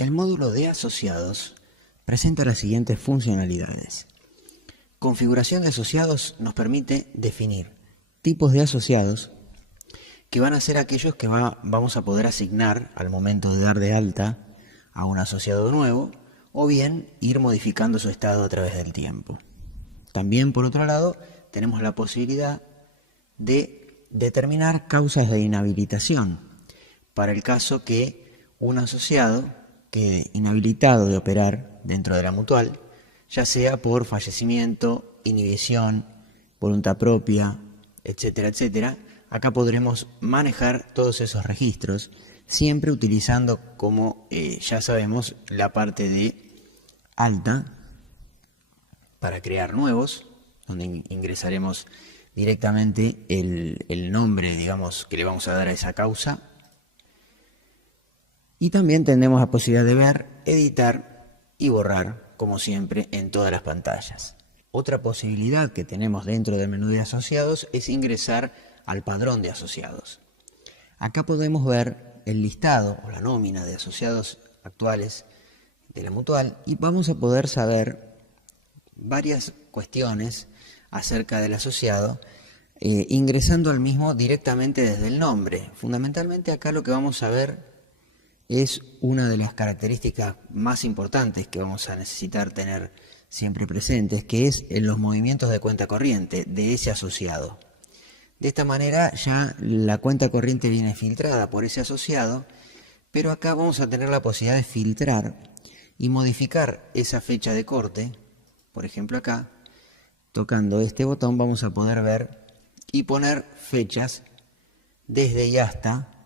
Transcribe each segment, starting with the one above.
El módulo de asociados presenta las siguientes funcionalidades. Configuración de asociados nos permite definir tipos de asociados que van a ser aquellos que vamos a poder asignar al momento de dar de alta a un asociado nuevo, o bien ir modificando su estado a través del tiempo. También, por otro lado, tenemos la posibilidad de determinar causas de inhabilitación para el caso que un asociado quede inhabilitado de operar dentro de la mutual, ya sea por fallecimiento, inhibición, voluntad propia, etcétera, etcétera. Acá podremos manejar todos esos registros, siempre utilizando, como ya sabemos, la parte de alta para crear nuevos, donde ingresaremos directamente el nombre, digamos, que le vamos a dar a esa causa. Y también tendremos la posibilidad de ver, editar y borrar, como siempre, en todas las pantallas. Otra posibilidad que tenemos dentro del menú de asociados es ingresar al padrón de asociados. Acá podemos ver el listado o la nómina de asociados actuales de la mutual y vamos a poder saber varias cuestiones acerca del asociado ingresando al mismo directamente desde el nombre. Fundamentalmente acá lo que vamos a ver es una de las características más importantes que vamos a necesitar tener siempre presentes, que es en los movimientos de cuenta corriente de ese asociado. De esta manera ya la cuenta corriente viene filtrada por ese asociado, pero acá vamos a tener la posibilidad de filtrar y modificar esa fecha de corte. Por ejemplo, acá, tocando este botón, vamos a poder ver y poner fechas desde y hasta,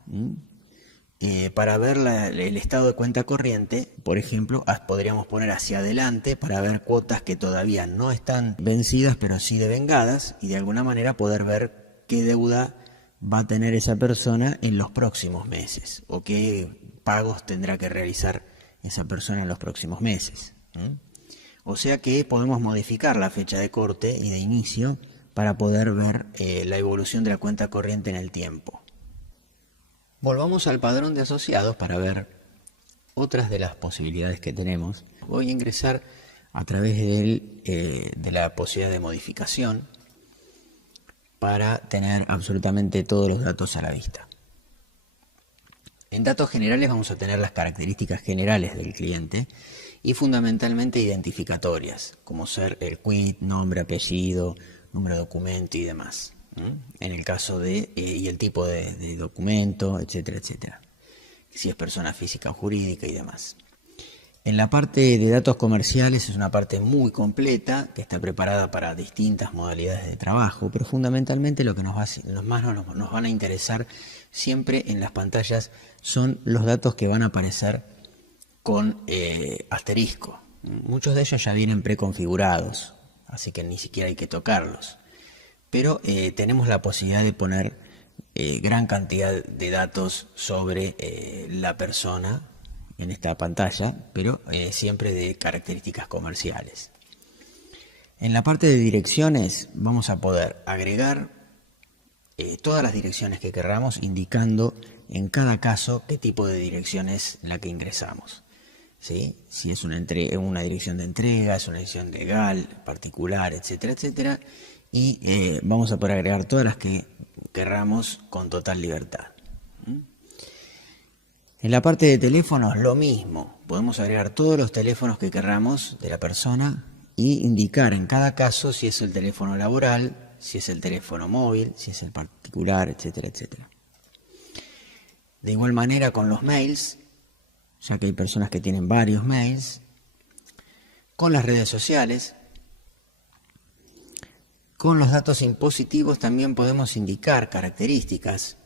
para ver el estado de cuenta corriente. Por ejemplo, podríamos poner hacia adelante para ver cuotas que todavía no están vencidas, pero sí devengadas, y de alguna manera poder ver qué deuda va a tener esa persona en los próximos meses, o qué pagos tendrá que realizar esa persona en los próximos meses. O sea que podemos modificar la fecha de corte y de inicio para poder ver la evolución de la cuenta corriente en el tiempo. Volvamos al padrón de asociados para ver otras de las posibilidades que tenemos. Voy a ingresar a través de la posibilidad de modificación para tener absolutamente todos los datos a la vista. En datos generales vamos a tener las características generales del cliente y fundamentalmente identificatorias, como ser el quit, nombre, apellido, número de documento y demás. En el caso de, y el tipo de documento, etcétera, etcétera. Si es persona física o jurídica y demás. En la parte de datos comerciales es una parte muy completa que está preparada para distintas modalidades de trabajo, pero fundamentalmente lo que nos van a interesar siempre en las pantallas son los datos que van a aparecer con asterisco. Muchos de ellos ya vienen preconfigurados, así que ni siquiera hay que tocarlos. Pero tenemos la posibilidad de poner gran cantidad de datos sobre la persona en esta pantalla, pero siempre de características comerciales. En la parte de direcciones vamos a poder agregar todas las direcciones que queramos, indicando en cada caso qué tipo de dirección es la que ingresamos. ¿Sí? Si es una dirección de entrega, es una dirección legal, particular, etcétera, etcétera. Y vamos a poder agregar todas las que querramos con total libertad. En la parte de teléfonos lo mismo, podemos agregar todos los teléfonos que queramos de la persona y indicar en cada caso si es el teléfono laboral, si es el teléfono móvil, si es el particular, etcétera, etcétera. De igual manera con los mails, ya que hay personas que tienen varios mails, con las redes sociales. Con los datos impositivos también podemos indicar características.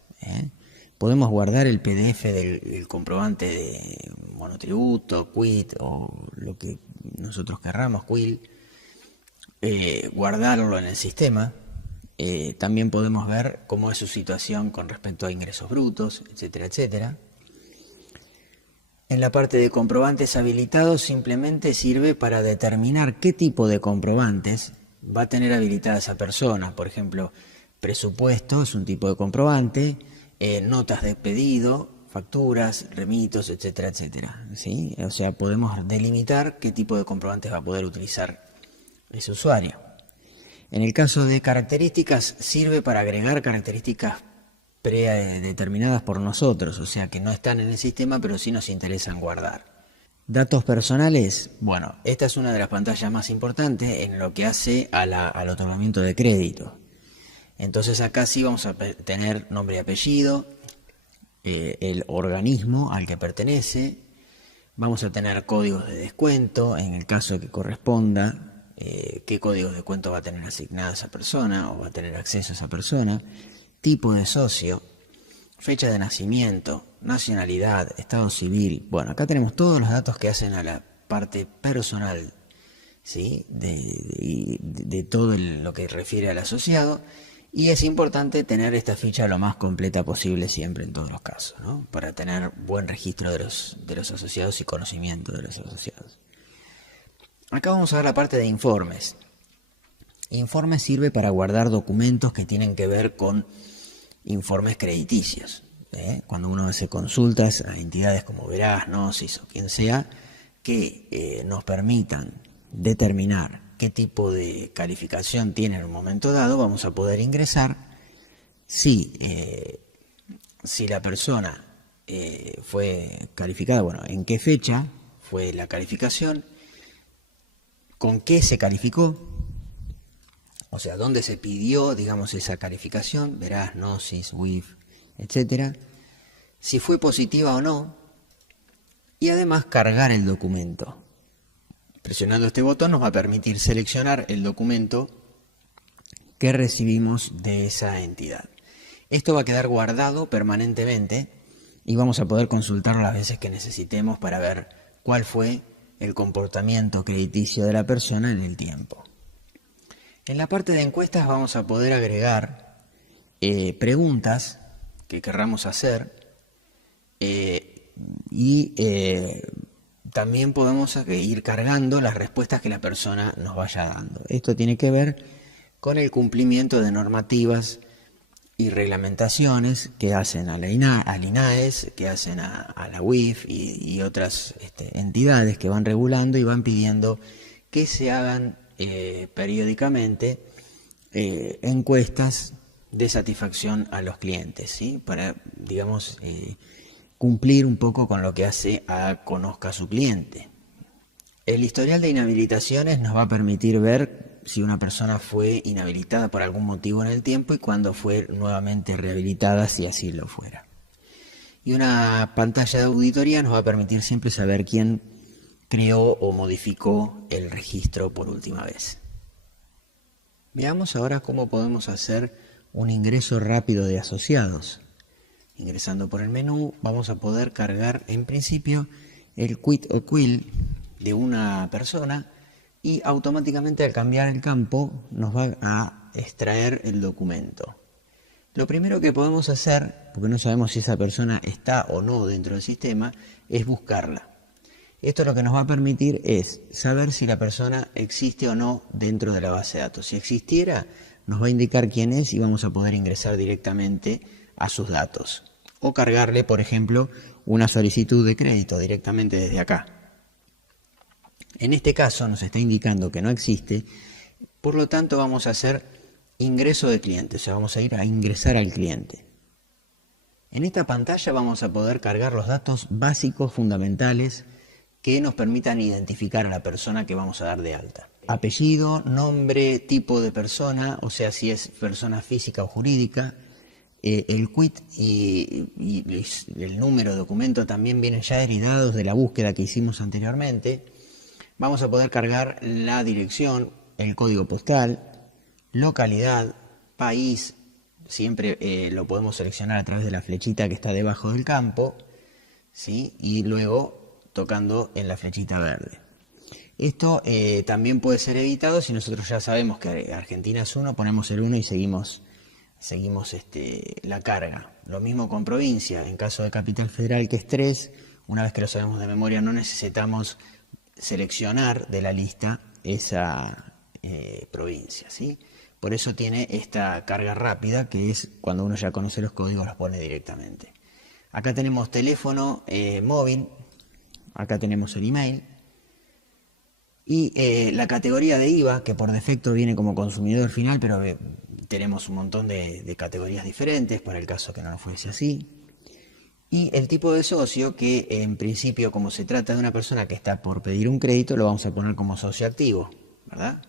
Podemos guardar el PDF del comprobante de monotributo, quit o lo que nosotros querramos, quill, guardarlo en el sistema. También podemos ver cómo es su situación con respecto a ingresos brutos, etcétera, etcétera. En la parte de comprobantes habilitados simplemente sirve para determinar qué tipo de comprobantes va a tener habilitada esa persona. Por ejemplo, presupuesto es un tipo de comprobante, notas de pedido, facturas, remitos, etcétera, etcétera, ¿sí? O sea, podemos delimitar qué tipo de comprobantes va a poder utilizar ese usuario. En el caso de características, sirve para agregar características predeterminadas por nosotros, o sea, que no están en el sistema, pero sí nos interesan guardar. Datos personales, bueno, esta es una de las pantallas más importantes en lo que hace al otorgamiento de crédito. Entonces acá sí vamos a tener nombre y apellido, el organismo al que pertenece, vamos a tener códigos de descuento en el caso que corresponda, qué códigos de descuento va a tener asignada esa persona o va a tener acceso a esa persona, tipo de socio, fecha de nacimiento, nacionalidad, estado civil. Bueno, acá tenemos todos los datos que hacen a la parte personal, ¿sí? de todo lo que refiere al asociado. Y es importante tener esta ficha lo más completa posible siempre en todos los casos, ¿no? Para tener buen registro de los asociados y conocimiento de los asociados. Acá vamos a ver la parte de informes. Informes sirve para guardar documentos que tienen que ver con informes crediticios. Cuando uno hace consultas a entidades como Veraz, Gnosis o quien sea, que nos permitan determinar qué tipo de calificación tiene en un momento dado, vamos a poder ingresar si la persona fue calificada, bueno, en qué fecha fue la calificación, con qué se calificó, o sea, dónde se pidió, digamos, esa calificación, Veraz, Gnosis, WIF, etcétera, si fue positiva o no, y además cargar el documento. Presionando este botón nos va a permitir seleccionar el documento que recibimos de esa entidad. Esto va a quedar guardado permanentemente y vamos a poder consultarlo las veces que necesitemos para ver cuál fue el comportamiento crediticio de la persona en el tiempo. En la parte de encuestas vamos a poder agregar preguntas que querramos hacer también podemos ir cargando las respuestas que la persona nos vaya dando. Esto tiene que ver con el cumplimiento de normativas y reglamentaciones que hacen al INAES, que hacen a la UIF y otras entidades que van regulando y van pidiendo que se hagan periódicamente encuestas de satisfacción a los clientes, ¿sí? Para, digamos, cumplir un poco con lo que hace a conozca a su cliente. El historial de inhabilitaciones nos va a permitir ver si una persona fue inhabilitada por algún motivo en el tiempo y cuándo fue nuevamente rehabilitada, si así lo fuera. Y una pantalla de auditoría nos va a permitir siempre saber quién creó o modificó el registro por última vez. Veamos ahora cómo podemos hacer un ingreso rápido de asociados. Ingresando por el menú vamos a poder cargar en principio el quit o quill de una persona y automáticamente al cambiar el campo nos va a extraer el documento. Lo primero que podemos hacer, porque no sabemos si esa persona está o no dentro del sistema, es buscarla. Esto lo que nos va a permitir es saber si la persona existe o no dentro de la base de datos. Si existiera, nos va a indicar quién es y vamos a poder ingresar directamente a sus datos. O cargarle, por ejemplo, una solicitud de crédito directamente desde acá. En este caso nos está indicando que no existe, por lo tanto vamos a hacer ingreso de cliente, o sea, vamos a ir a ingresar al cliente. En esta pantalla vamos a poder cargar los datos básicos, fundamentales, que nos permitan identificar a la persona que vamos a dar de alta. Apellido, nombre, tipo de persona, o sea, si es persona física o jurídica. El quit y el número de documento también vienen ya heredados de la búsqueda que hicimos anteriormente. Vamos a poder cargar la dirección, el código postal, localidad, país. Siempre lo podemos seleccionar a través de la flechita que está debajo del campo, ¿sí? Y luego tocando en la flechita verde. Esto también puede ser editado si nosotros ya sabemos que Argentina es 1, ponemos el 1 y seguimos la carga. Lo mismo con provincia. En caso de Capital Federal, que es 3, una vez que lo sabemos de memoria, no necesitamos seleccionar de la lista esa provincia, ¿sí? Por eso tiene esta carga rápida, que es cuando uno ya conoce los códigos, los pone directamente. Acá tenemos teléfono móvil, acá tenemos el email y la categoría de IVA, que por defecto viene como consumidor final, pero tenemos un montón de categorías diferentes para el caso que no fuese así. Y el tipo de socio, que en principio, como se trata de una persona que está por pedir un crédito, lo vamos a poner como socio activo, ¿verdad?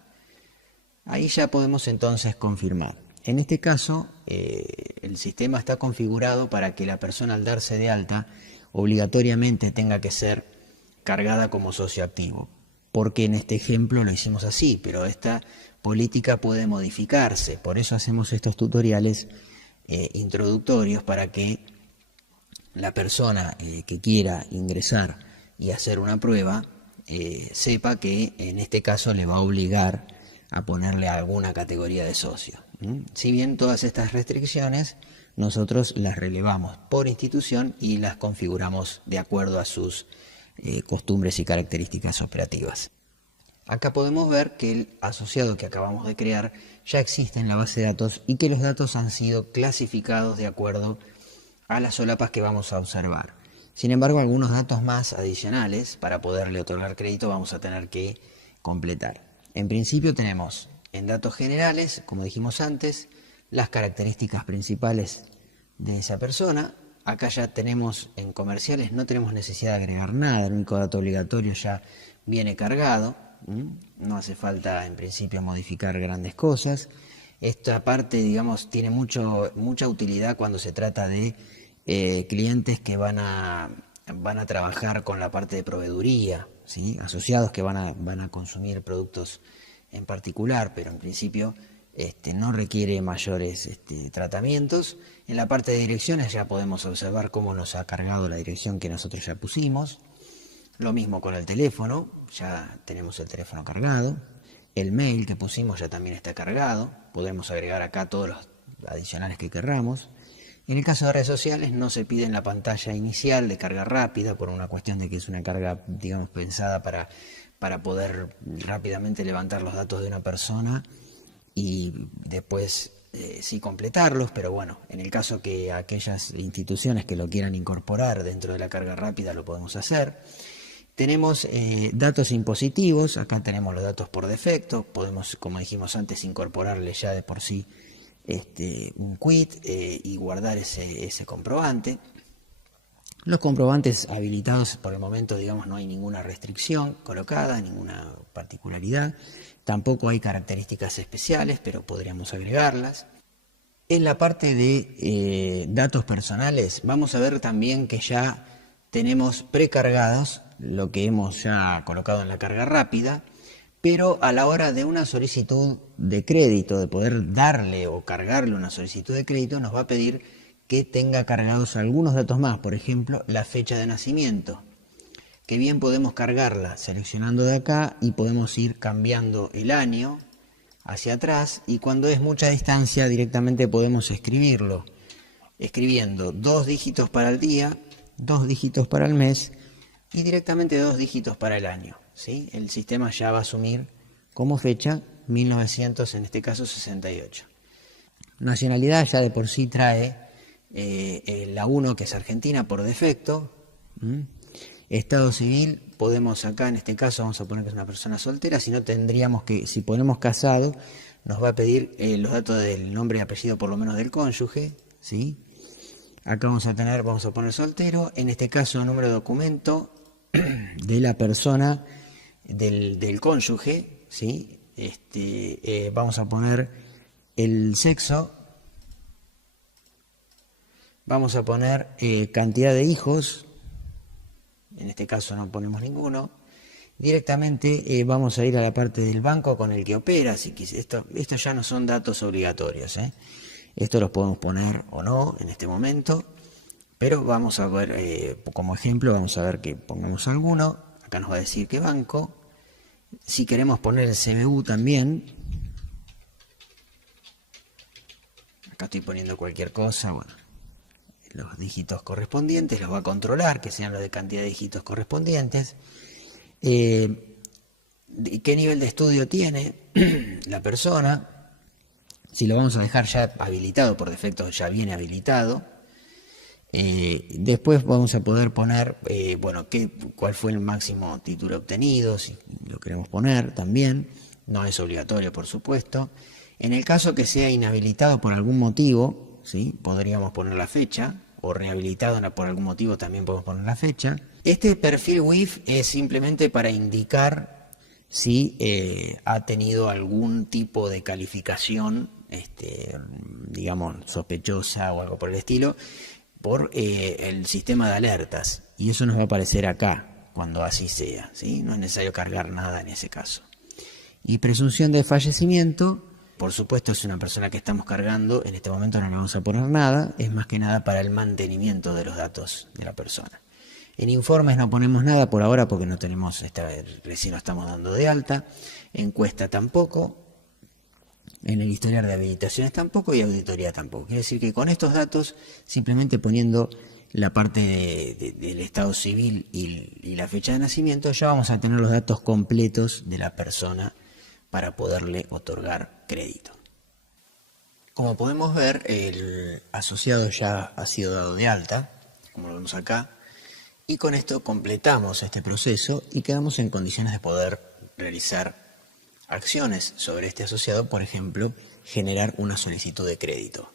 Ahí ya podemos entonces confirmar. En este caso, el sistema está configurado para que la persona al darse de alta obligatoriamente tenga que ser cargada como socio activo. Porque en este ejemplo lo hicimos así, pero esta política puede modificarse. Por eso hacemos estos tutoriales introductorios para que la persona que quiera ingresar y hacer una prueba sepa que en este caso le va a obligar a ponerle alguna categoría de socio. Si bien todas estas restricciones nosotros las relevamos por institución y las configuramos de acuerdo a sus costumbres y características operativas. Acá podemos ver que el asociado que acabamos de crear ya existe en la base de datos y que los datos han sido clasificados de acuerdo a las solapas que vamos a observar. Sin embargo, algunos datos más adicionales para poderle otorgar crédito vamos a tener que completar. En principio tenemos en datos generales, como dijimos antes, las características principales de esa persona. Acá ya tenemos en comerciales, no tenemos necesidad de agregar nada, el único dato obligatorio ya viene cargado, no hace falta en principio modificar grandes cosas. Esta parte, digamos, tiene mucha utilidad cuando se trata de clientes que van a trabajar con la parte de proveeduría, ¿sí? Asociados que van a consumir productos en particular, pero en principio no requiere mayores tratamientos. En la parte de direcciones ya podemos observar cómo nos ha cargado la dirección que nosotros ya pusimos. Lo mismo con el teléfono, ya tenemos el teléfono cargado. El mail que pusimos ya también está cargado. Podemos agregar acá todos los adicionales que querramos. En el caso de redes sociales no se pide en la pantalla inicial de carga rápida por una cuestión de que es una carga, digamos, pensada para poder rápidamente levantar los datos de una persona y después sí completarlos, pero bueno, en el caso que aquellas instituciones que lo quieran incorporar dentro de la carga rápida lo podemos hacer. Tenemos datos impositivos, acá tenemos los datos por defecto, podemos, como dijimos antes, incorporarle ya de por sí un quit y guardar ese comprobante. Los comprobantes habilitados por el momento, digamos, no hay ninguna restricción colocada, ninguna particularidad. Tampoco hay características especiales, pero podríamos agregarlas. En la parte de datos personales, vamos a ver también que ya tenemos precargados lo que hemos ya colocado en la carga rápida, pero a la hora de una solicitud de crédito, de poder darle o cargarle una solicitud de crédito, nos va a pedir que tenga cargados algunos datos más, por ejemplo, la fecha de nacimiento, que bien podemos cargarla seleccionando de acá y podemos ir cambiando el año hacia atrás, y cuando es mucha distancia directamente podemos escribirlo, escribiendo 2 dígitos para el día, 2 dígitos para el mes y directamente 2 dígitos para el año, ¿sí? El sistema ya va a asumir como fecha 1900, en este caso 68. Nacionalidad ya de por sí trae la 1, que es Argentina por defecto. Estado civil, podemos acá en este caso vamos a poner que es una persona soltera, si no tendríamos que, si ponemos casado, nos va a pedir los datos del nombre y apellido por lo menos del cónyuge, ¿sí? Acá vamos a poner soltero, en este caso número de documento de la persona del cónyuge, ¿sí? Vamos a poner el sexo, vamos a poner cantidad de hijos, en este caso no ponemos ninguno. Directamente vamos a ir a la parte del banco con el que opera, así que esto ya no son datos obligatorios, Esto los podemos poner o no en este momento, pero vamos a ver, como ejemplo, vamos a ver que pongamos alguno. Acá nos va a decir qué banco. Si queremos poner el CBU también, acá estoy poniendo cualquier cosa, bueno, los dígitos correspondientes, los va a controlar, que sean los de cantidad de dígitos correspondientes. ¿Qué nivel de estudio tiene la persona? Si lo vamos a dejar ya habilitado, por defecto ya viene habilitado. Después vamos a poder poner, cuál fue el máximo título obtenido, si lo queremos poner también. No es obligatorio, por supuesto. En el caso que sea inhabilitado por algún motivo, ¿sí?, podríamos poner la fecha, o rehabilitado por algún motivo también podemos poner la fecha. Este perfil WIF es simplemente para indicar si ha tenido algún tipo de calificación, digamos, sospechosa o algo por el estilo, por el sistema de alertas. Y eso nos va a aparecer acá, cuando así sea, ¿sí? No es necesario cargar nada en ese caso. Y presunción de fallecimiento, por supuesto es una persona que estamos cargando, en este momento no le vamos a poner nada, es más que nada para el mantenimiento de los datos de la persona. En informes no ponemos nada por ahora porque no tenemos, recién lo estamos dando de alta, encuesta tampoco, en el historial de habilitaciones tampoco y auditoría tampoco. Quiere decir que con estos datos, simplemente poniendo la parte del estado civil y la fecha de nacimiento, ya vamos a tener los datos completos de la persona para poderle otorgar crédito. Como podemos ver, el asociado ya ha sido dado de alta, como lo vemos acá, y con esto completamos este proceso y quedamos en condiciones de poder realizar acciones sobre este asociado, por ejemplo, generar una solicitud de crédito.